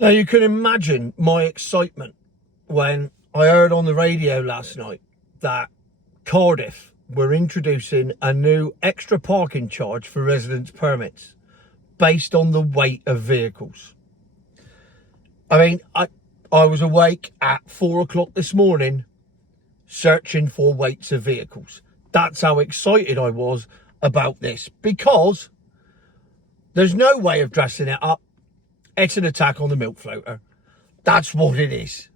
Now you can imagine my excitement when I heard on the radio last night that Cardiff were introducing a new extra parking charge for residence permits based on the weight of vehicles. I mean, I was awake at 4 o'clock this morning searching for weights of vehicles. That's how excited I was about this, because there's no way of dressing it up. It's an attack on the milk floater. That's what it is.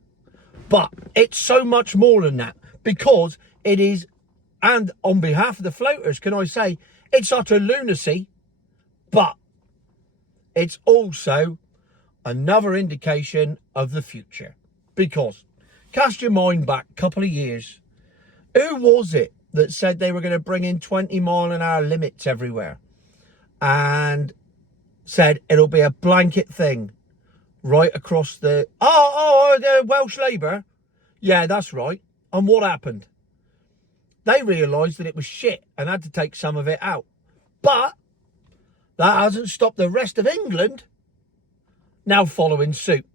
But it's so much more than that, because it is, and on behalf of the floaters, can I say, it's utter lunacy, but it's also another indication of the future. Because, cast your mind back a couple of years, who was it that said they were going to bring in 20-mile-an-hour limits everywhere? And said it'll be a blanket thing right across the Welsh Labour. Yeah, that's right. And what happened? They realised that it was shit and had to take some of it out. But that hasn't stopped the rest of England now following suit.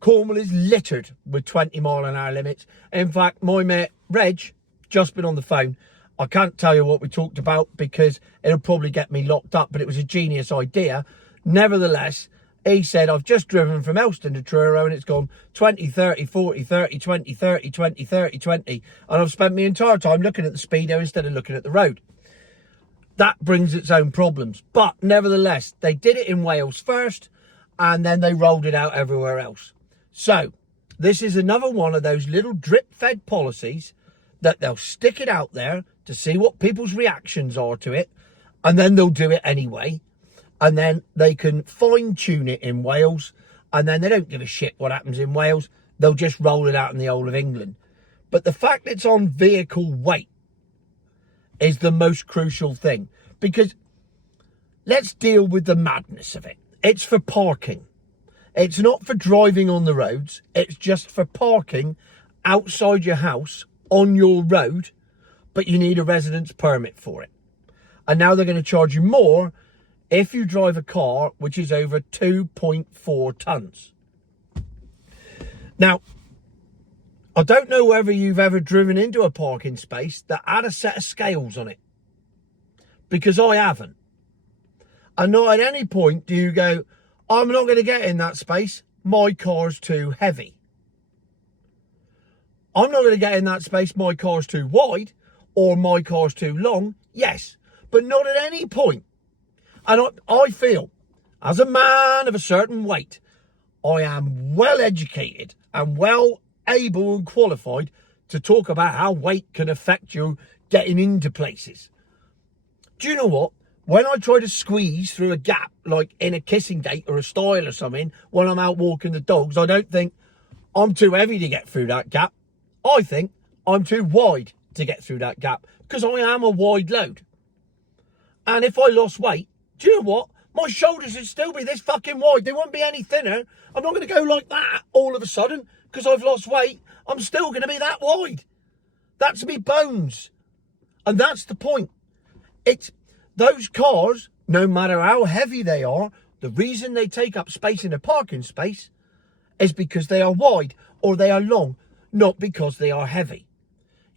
Cornwall is littered with 20-mile-an-hour limits. In fact, my mate Reg, just been on the phone. I can't tell you what we talked about because it'll probably get me locked up, but it was a genius idea. Nevertheless, he said, I've just driven from Elston to Truro and it's gone 20, 30, 40, 30, 20, 30, 20, 30, 20. And I've spent my entire time looking at the speedo instead of looking at the road. That brings its own problems. But nevertheless, they did it in Wales first and then they rolled it out everywhere else. So this is another one of those little drip-fed policies that they'll stick it out there to see what people's reactions are to it, and then they'll do it anyway, and then they can fine-tune it in Wales, and then they don't give a shit what happens in Wales. They'll just roll it out in the whole of England. But the fact it's on vehicle weight is the most crucial thing, because let's deal with the madness of it. It's for parking. It's not for driving on the roads. It's just for parking outside your house on your road, but you need a residence permit for it. And now they're going to charge you more if you drive a car which is over 2.4 tons. Now, I don't know whether you've ever driven into a parking space that had a set of scales on it, because I haven't. And not at any point do you go, I'm not going to get in that space, my car's too heavy. I'm not going to get in that space, my car's too wide, or my car's too long. Yes, but not at any point. And I feel, as a man of a certain weight, I am well educated and well able and qualified to talk about how weight can affect you getting into places. Do you know what? When I try to squeeze through a gap, like in a kissing gate or a stile or something, when I'm out walking the dogs, I don't think I'm too heavy to get through that gap. I think I'm too wide to get through that gap, because I am a wide load. And if I lost weight, do you know what? My shoulders would still be this fucking wide. They won't be any thinner. I'm not going to go like that all of a sudden because I've lost weight. I'm still going to be that wide. That's me bones. And that's the point. It's those cars, no matter how heavy they are, the reason they take up space in a parking space is because they are wide or they are long, not because they are heavy.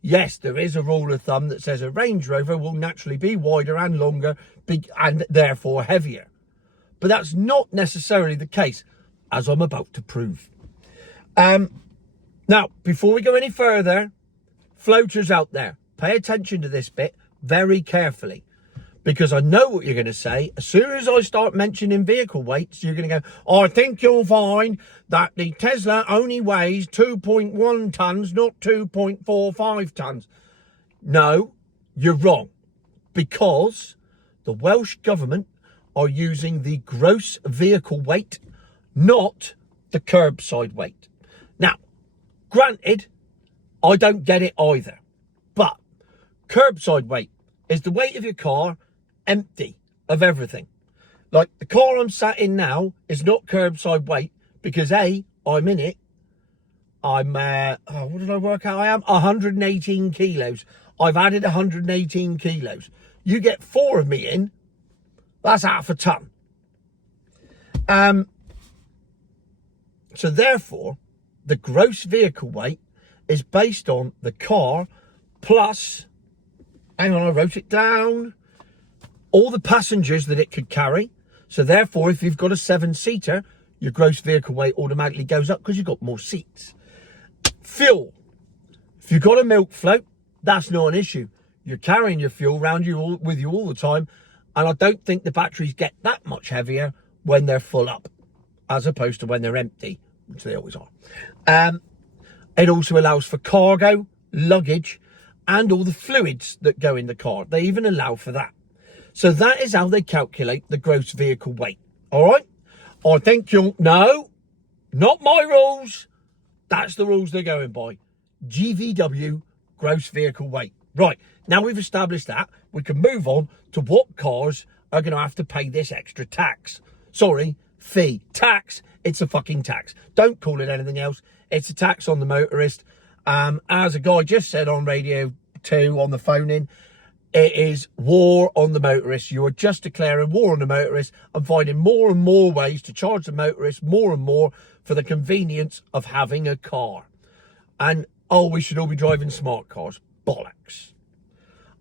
Yes, there is a rule of thumb that says a Range Rover will naturally be wider and longer and therefore heavier. But that's not necessarily the case, as I'm about to prove. Now, before we go any further, floaters out there, pay attention to this bit very carefully, because I know what you're going to say. As soon as I start mentioning vehicle weights, you're going to go, I think you'll find that the Tesla only weighs 2.1 tons, not 2.45 tons. No, you're wrong, because the Welsh government are using the gross vehicle weight, not the curbside weight. Now, granted, I don't get it either, but curbside weight is the weight of your car empty of everything. Like the car I'm sat in now is not curbside weight because A, I'm in it. I'm, what did I work out? I am 118 kilos. I've added 118 kilos. You get 4 of me in, that's half a ton. So therefore, the gross vehicle weight is based on the car plus, hang on, I wrote it down, all the passengers that it could carry. So therefore, if you've got a 7-seater, your gross vehicle weight automatically goes up because you've got more seats. Fuel. If you've got a milk float, that's not an issue. You're carrying your fuel around with you all the time. And I don't think the batteries get that much heavier when they're full up, as opposed to when they're empty, which they always are. It also allows for cargo, luggage, and all the fluids that go in the car. They even allow for that. So that is how they calculate the gross vehicle weight. All right? I think no, not my rules. That's the rules they're going by. GVW, gross vehicle weight. Right, now we've established that, we can move on to what cars are going to have to pay this extra tax. Sorry, fee. Tax, it's a fucking tax. Don't call it anything else. It's a tax on the motorist. As a guy just said on Radio 2 on the phone in, it is war on the motorist. You are just declaring war on the motorist and finding more and more ways to charge the motorist more and more for the convenience of having a car. And, oh, we should all be driving smart cars. Bollocks.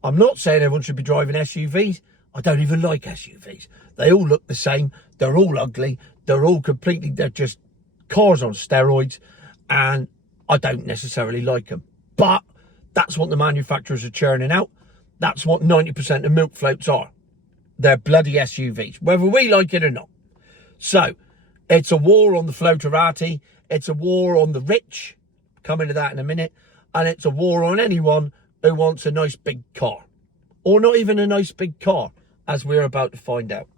I'm not saying everyone should be driving SUVs. I don't even like SUVs. They all look the same. They're all ugly. They're just cars on steroids. And I don't necessarily like them. But that's what the manufacturers are churning out. That's what 90% of milk floats are. They're bloody SUVs, whether we like it or not. So, it's a war on the floaterati. It's a war on the rich. Come into that in a minute. And it's a war on anyone who wants a nice big car. Or not even a nice big car, as we're about to find out.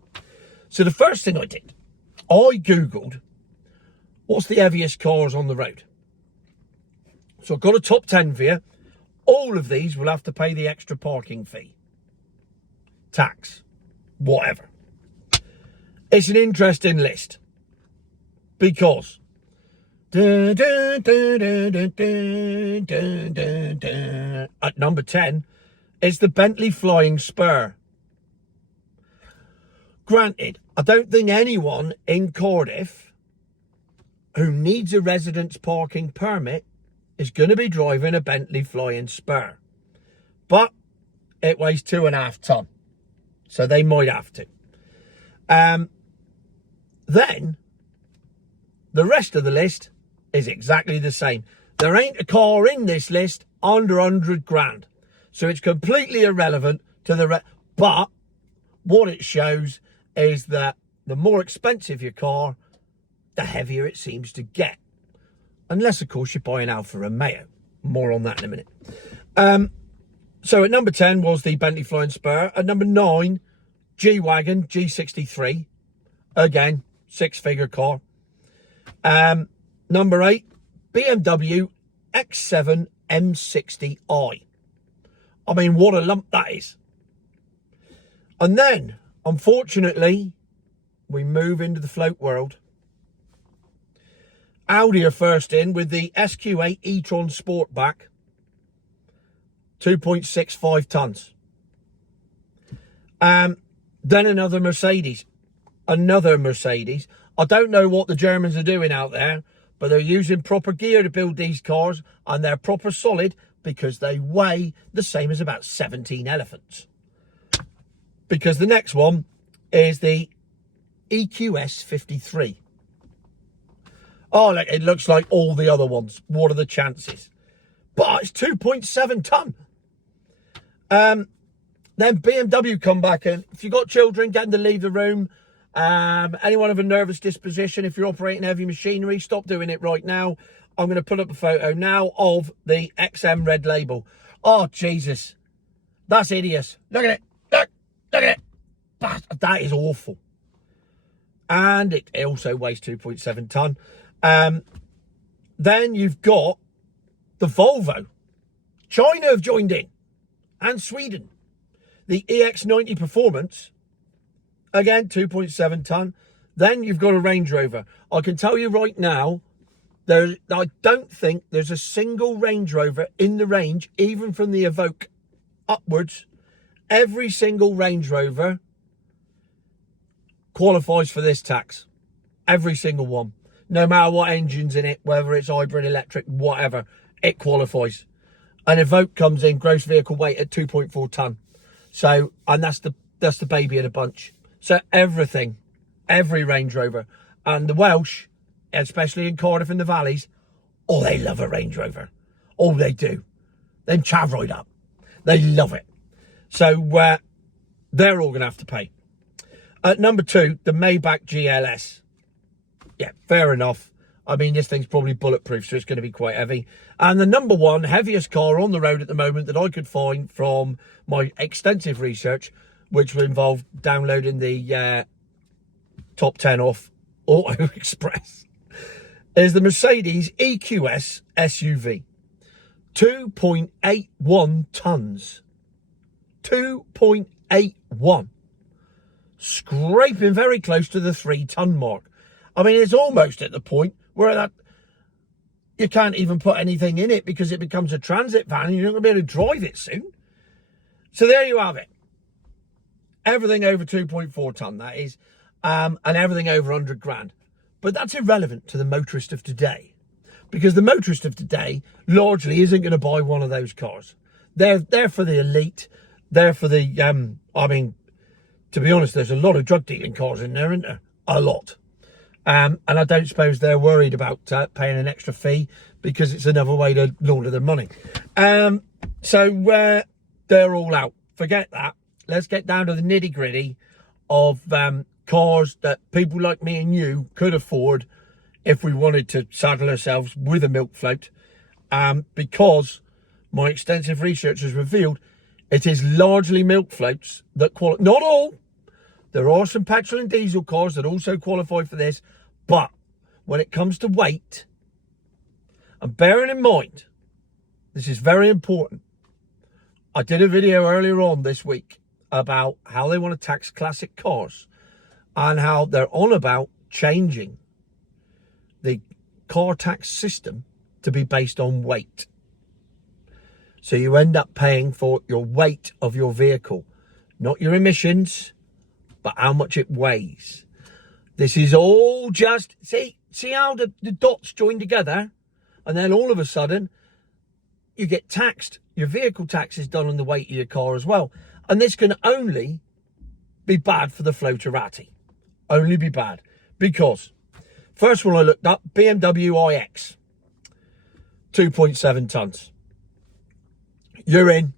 So the first thing I did, I Googled, what's the heaviest cars on the road? So I've got a top 10 for you. All of these will have to pay the extra parking fee. Tax. Whatever. It's an interesting list. Because at number 10 is the Bentley Flying Spur. Granted, I don't think anyone in Cardiff who needs a residence parking permit is going to be driving a Bentley Flying Spur. But it weighs 2.5 ton. So they might have to. Then, the rest of the list is exactly the same. There ain't a car in this list under 100 grand. So it's completely irrelevant to the rest. But what it shows is that the more expensive your car, the heavier it seems to get. Unless, of course, you're buying Alfa Romeo. More on that in a minute. So at number 10 was the Bentley Flying Spur. At number 9, G-Wagon G63. Again, 6-figure car. Number 8, BMW X7 M60i. I mean, what a lump that is. And then, unfortunately, we move into the float world. Audi are first in with the SQ8 e-tron Sportback. 2.65 tons. Then another Mercedes. Another Mercedes. I don't know what the Germans are doing out there, but they're using proper gear to build these cars, and they're proper solid because they weigh the same as about 17 elephants. Because the next one is the EQS 53. Oh, look, it looks like all the other ones. What are the chances? But it's 2.7 ton. Then BMW come back, and if you've got children, get them to leave the room. Anyone of a nervous disposition, if you're operating heavy machinery, stop doing it right now. I'm going to put up a photo now of the XM red label. Oh, Jesus. That's hideous. Look at it. Look at it. That is awful. And it also weighs 2.7 ton. Then you've got the Volvo. China have joined in. And Sweden. The EX90 Performance. Again, 2.7 ton. Then you've got a Range Rover. I can tell you right now, I don't think there's a single Range Rover in the range, even from the Evoque upwards. Every single Range Rover qualifies for this tax. Every single one. no matter what engine's in it, whether it's hybrid, electric, whatever, it qualifies. And Evoque comes in gross vehicle weight at 2.4 tonne. So, and that's the baby of the bunch. So everything, every Range Rover, and the Welsh, especially in Cardiff and the valleys, oh, they love a Range Rover. Oh, they do. Then chav right up. They love it. So they're all going to have to pay. At number 2, the Maybach GLS. Yeah, fair enough. I mean, this thing's probably bulletproof, so it's going to be quite heavy. And the number 1 heaviest car on the road at the moment that I could find from my extensive research, which will involve downloading the top 10 off Auto Express, is the Mercedes EQS SUV. 2.81 tonnes. 2.81. Scraping very close to the 3-tonne mark. I mean, it's almost at the point where that you can't even put anything in it because it becomes a transit van and you're not going to be able to drive it soon. So there you have it. Everything over 2.4 tonne, that is, and everything over 100 grand. But that's irrelevant to the motorist of today, because the motorist of today largely isn't going to buy one of those cars. They're for the elite. They're for the, I mean, to be honest, there's a lot of drug dealing cars in there, isn't there? A lot. And I don't suppose they're worried about paying an extra fee because it's another way to launder their money. So they're all out. Forget that. Let's get down to the nitty gritty of cars that people like me and you could afford if we wanted to saddle ourselves with a milk float. Because my extensive research has revealed it is largely milk floats that qualify. Not all. There are some petrol and diesel cars that also qualify for this. But when it comes to weight, and bearing in mind, this is very important. I did a video earlier on this week about how they want to tax classic cars and how they're on about changing the car tax system to be based on weight. So you end up paying for your weight of your vehicle, not your emissions, but how much it weighs. This is all just, see how the dots join together, and then all of a sudden you get taxed. Your vehicle tax is done on the weight of your car as well. And this can only be bad for the floaterati. Only be bad. Because, first one I looked up, BMW iX. 2.7 tonnes. You're in.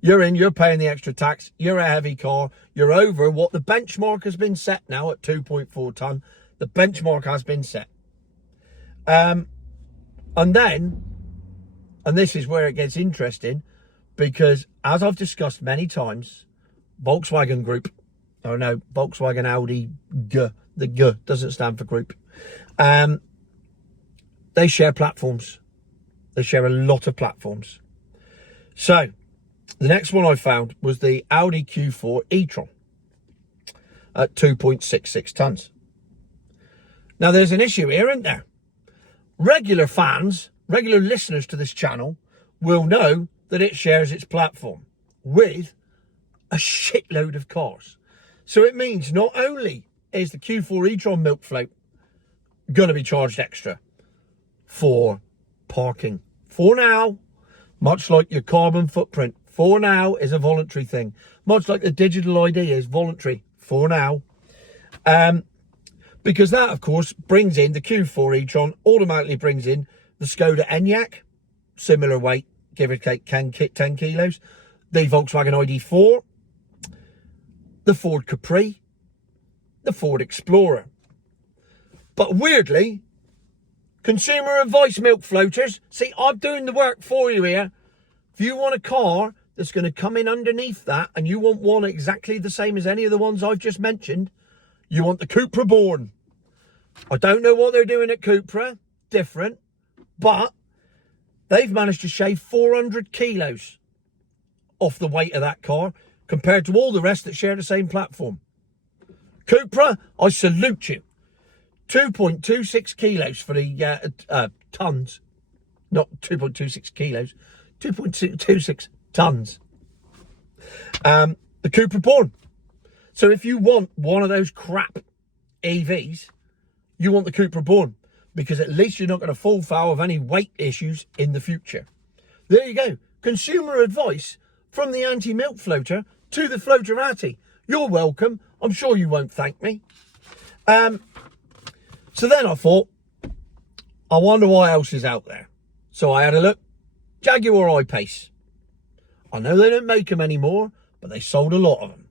You're paying the extra tax. You're a heavy car. You're over what the benchmark has been set now at 2.4 tonne. The benchmark has been set. And then, and this is where it gets interesting, because as I've discussed many times, Volkswagen Group, oh no, Volkswagen Audi G, the G doesn't stand for group. They share platforms. They share a lot of platforms. So, the next one I found was the Audi Q4 e-tron at 2.66 tonnes. Now, there's an issue here, isn't there? Regular fans, regular listeners to this channel will know that it shares its platform with a shitload of cars. So it means not only is the Q4 e-tron milk float going to be charged extra for parking. For now, much like your carbon footprint, for now is a voluntary thing. Much like the digital ID is voluntary for now. Because that, of course, brings in the Q4 e-tron, automatically brings in the Skoda Enyaq, similar weight, give or take 10 kilos. The Volkswagen ID4, the Ford Capri, the Ford Explorer. But weirdly, consumer advice milk floaters, see, I'm doing the work for you here. If you want a car that's going to come in underneath that, and you want one exactly the same as any of the ones I've just mentioned, you want the Cupra Born. I don't know what they're doing at Cupra, different, but they've managed to shave 400 kilos off the weight of that car compared to all the rest that share the same platform. Cupra, I salute you. 2.26 kilos for the tons, not 2.26 kilos, 2.26 tons. The Cupra Born. So if you want one of those crap EVs, you want the Cupra Born. because at least you're not going to fall foul of any weight issues in the future. There you go. Consumer advice from the anti-milk floater to the floaterati. You're welcome. I'm sure you won't thank me. So then I thought, I wonder what else is out there. So I had a look. Jaguar I-Pace. I know they don't make them anymore, but they sold a lot of them.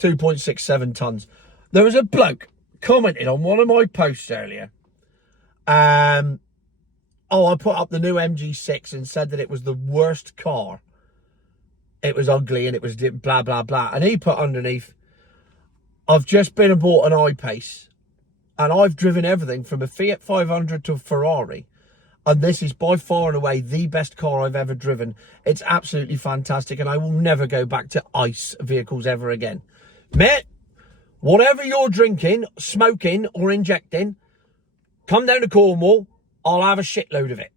2.67 tons. There was a bloke commented on one of my posts earlier. I put up the new MG6 and said that it was the worst car. It was ugly and it was blah, blah, blah. And he put underneath, I've just been and bought an I-Pace. And I've driven everything from a Fiat 500 to a Ferrari. And this is by far and away the best car I've ever driven. It's absolutely fantastic. And I will never go back to ICE vehicles ever again. Mate, whatever you're drinking, smoking or injecting, come down to Cornwall. I'll have a shitload of it.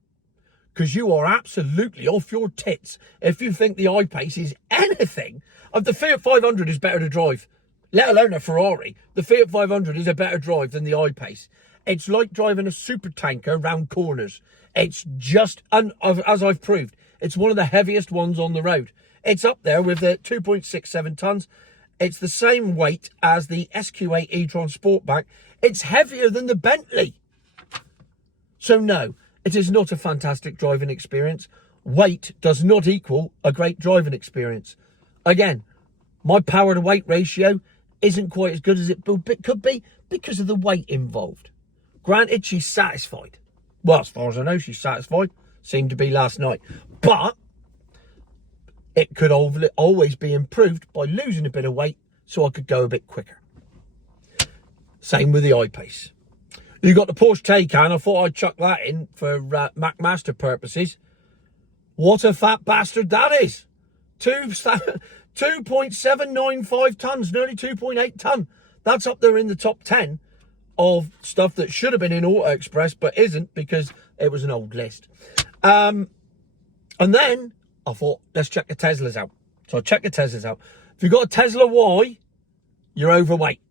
Because you are absolutely off your tits if you think the I-Pace is anything. The Fiat 500 is better to drive. Let alone a Ferrari. The Fiat 500 is a better drive than the I-Pace. It's like driving a super tanker round corners. It's just, and as I've proved, it's one of the heaviest ones on the road. It's up there with the 2.67 tons. It's the same weight as the SQ8 e-tron Sportback. It's heavier than the Bentley. So no, it is not a fantastic driving experience. Weight does not equal a great driving experience. Again, my power to weight ratio isn't quite as good as it could be because of the weight involved. Granted, she's satisfied. Well, as far as I know, she's satisfied. Seemed to be last night. But it could always be improved by losing a bit of weight so I could go a bit quicker. Same with the I-Pace. You got the Porsche Taycan. I thought I'd chuck that in for Mac Master purposes. What a fat bastard that is. 2.795 tons, nearly 2.8 ton. That's up there in the top 10 of stuff that should have been in Auto Express, but isn't because it was an old list. And then I thought, let's check the Teslas out. So I checked the Teslas out. If you've got a Tesla Y, you're overweight.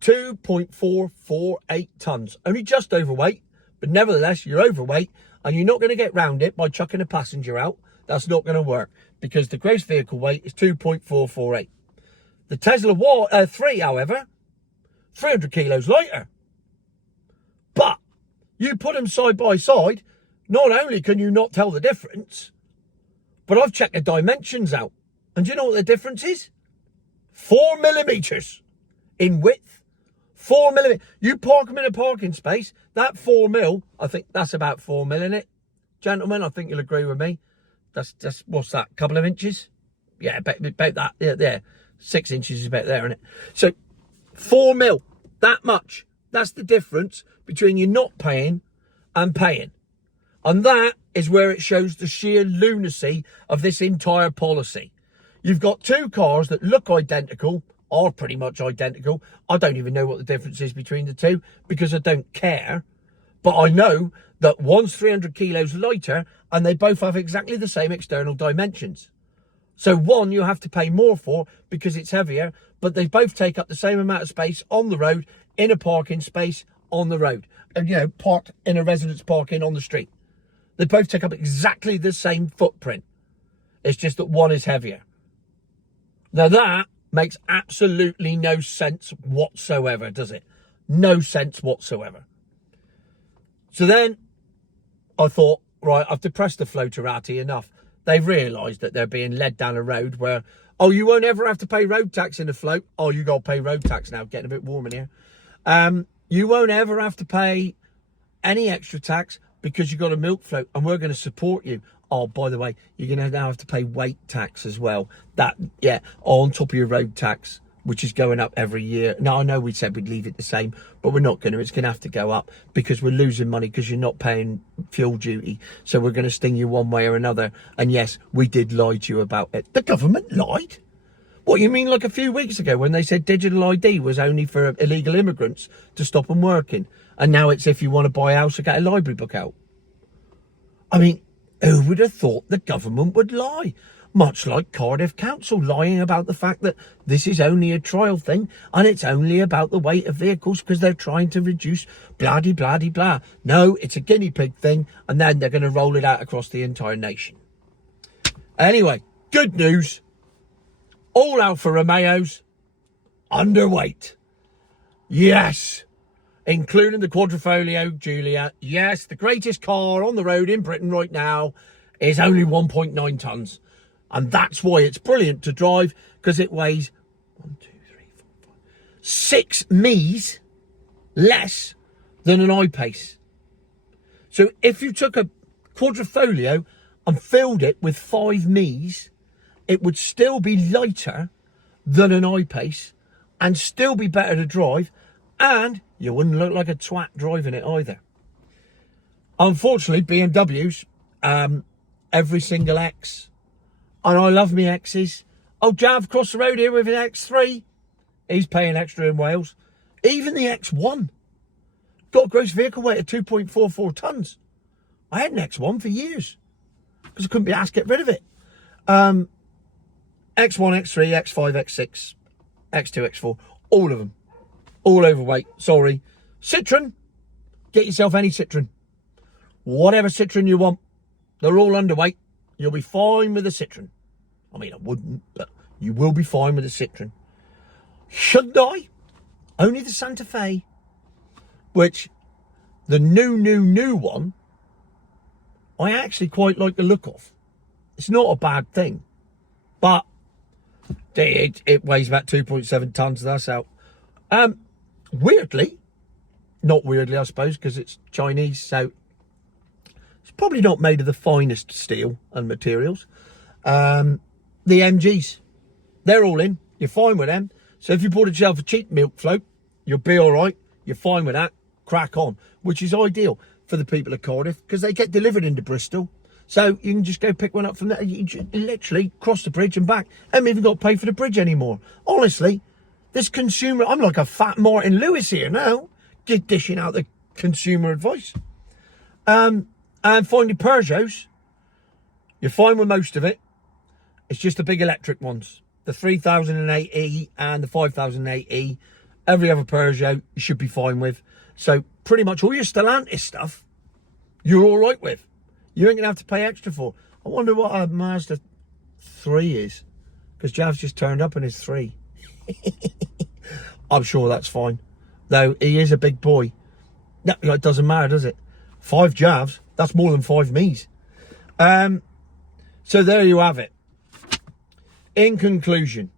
2.448 tons. Only just overweight, but nevertheless, you're overweight, and you're not going to get round it by chucking a passenger out. That's not going to work because the gross vehicle weight is 2.448. The Tesla 3, however, 300 kilos lighter. But you put them side by side, not only can you not tell the difference, but I've checked the dimensions out. And do you know what the difference is? 4 millimeters in width. 4 millimeters. You park them in a parking space, that 4 mil, I think that's about 4 mil, in it. Gentlemen, I think you'll agree with me. That's just, what's that, couple of inches? Yeah, about that. Yeah, 6 inches is about there, isn't it? So 4 mil, that much. That's the difference between you not paying and paying. And that is where it shows the sheer lunacy of this entire policy. You've got two cars that look identical, are pretty much identical. I don't even know what the difference is between the two because I don't care. But I know that one's 300 kilos lighter and they both have exactly the same external dimensions. So one you have to pay more for because it's heavier, but they both take up the same amount of space on the road, in a parking space on the road. And, parked in a residence parking on the street. They both take up exactly the same footprint. It's just that one is heavier. Now that makes absolutely no sense whatsoever, does it? No sense whatsoever. So then I thought, right, I've depressed the floaterati enough. They've realised that they're being led down a road where, oh, you won't ever have to pay road tax in a float. Oh, you got to pay road tax now. Getting a bit warm in here. You won't ever have to pay any extra tax because you've got a milk float and we're going to support you. Oh, by the way, you're going to now have to pay weight tax as well. That, yeah, on top of your road tax, which is going up every year. Now, I know we said we'd leave it the same, but we're not going to. It's going to have to go up because we're losing money because you're not paying fuel duty. So we're going to sting you one way or another. And yes, we did lie to you about it. The government lied? What, you mean like a few weeks ago when they said digital ID was only for illegal immigrants to stop them working? And now it's if you want to buy a house or get a library book out. I mean, who would have thought the government would lie? Much like Cardiff Council lying about the fact that this is only a trial thing and it's only about the weight of vehicles because they're trying to reduce blah-de-blah-de-blah. No, it's a guinea pig thing, and then they're going to roll it out across the entire nation. Anyway, good news. All Alfa Romeos underweight. Yes. Including the Quadrifoglio Giulia. Yes, the greatest car on the road in Britain right now is only 1.9 tonnes. And that's why it's brilliant to drive, because it weighs 6 me's less than an I-Pace. So if you took a Quadrifoglio and filled it with 5 me's, it would still be lighter than an I-Pace and still be better to drive, and you wouldn't look like a twat driving it either. Unfortunately, BMWs, every single X, and I love me X's. Oh, Jav across the road here with an X3. He's paying extra in Wales. Even the X1 got a gross vehicle weight of 2.44 tonnes. I had an X1 for years because I couldn't be asked to get rid of it. X1, X3, X5, X6, X2, X4, all of them. All overweight, sorry. Citroen, get yourself any Citroen. Whatever Citroen you want. They're all underweight. You'll be fine with a Citroen. I mean, I wouldn't, but you will be fine with a Citroen. Hyundai, only the Santa Fe, which the new one, I actually quite like the look of. It's not a bad thing, but it weighs about 2.7 tonnes, that's out. Weirdly, not weirdly, I suppose, because it's Chinese, so it's probably not made of the finest steel and materials. The MGs, they're all in. You're fine with them. So if you bought yourself a cheap milk float, you'll be all right. You're fine with that. Crack on, which is ideal for the people of Cardiff because they get delivered into Bristol. So you can just go pick one up from there. You literally cross the bridge and back. Haven't even got to pay for the bridge anymore. Honestly, this consumer, I'm like a fat Martin Lewis here now, dishing out the consumer advice. And finally, Peugeots, you're fine with most of it. It's just the big electric ones. The 3008E and the 5008E. Every other Peugeot you should be fine with. So pretty much all your Stellantis stuff, you're all right with. You ain't going to have to pay extra for. I wonder what a Mazda 3 is. Because Jav's just turned up in his 3. I'm sure that's fine. Though he is a big boy. No, it doesn't matter, does it? 5 Javs, that's more than 5 me's. So there you have it. In conclusion,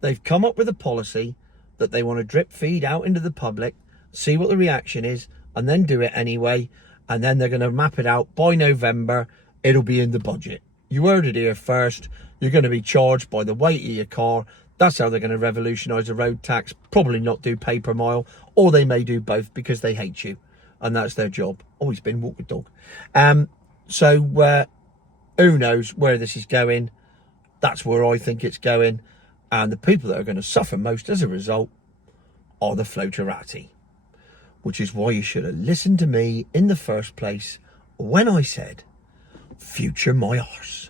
they've come up with a policy that they want to drip feed out into the public, see what the reaction is, and then do it anyway. And then they're going to map it out by November. It'll be in the budget. You heard it here first. You're going to be charged by the weight of your car. That's how they're going to revolutionise the road tax. Probably not do pay per mile, or they may do both because they hate you, and that's their job. Always been walk the dog. So who knows where this is going? That's where I think it's going, and the people that are going to suffer most as a result are the floaterati, which is why you should have listened to me in the first place when I said, "Future my arse."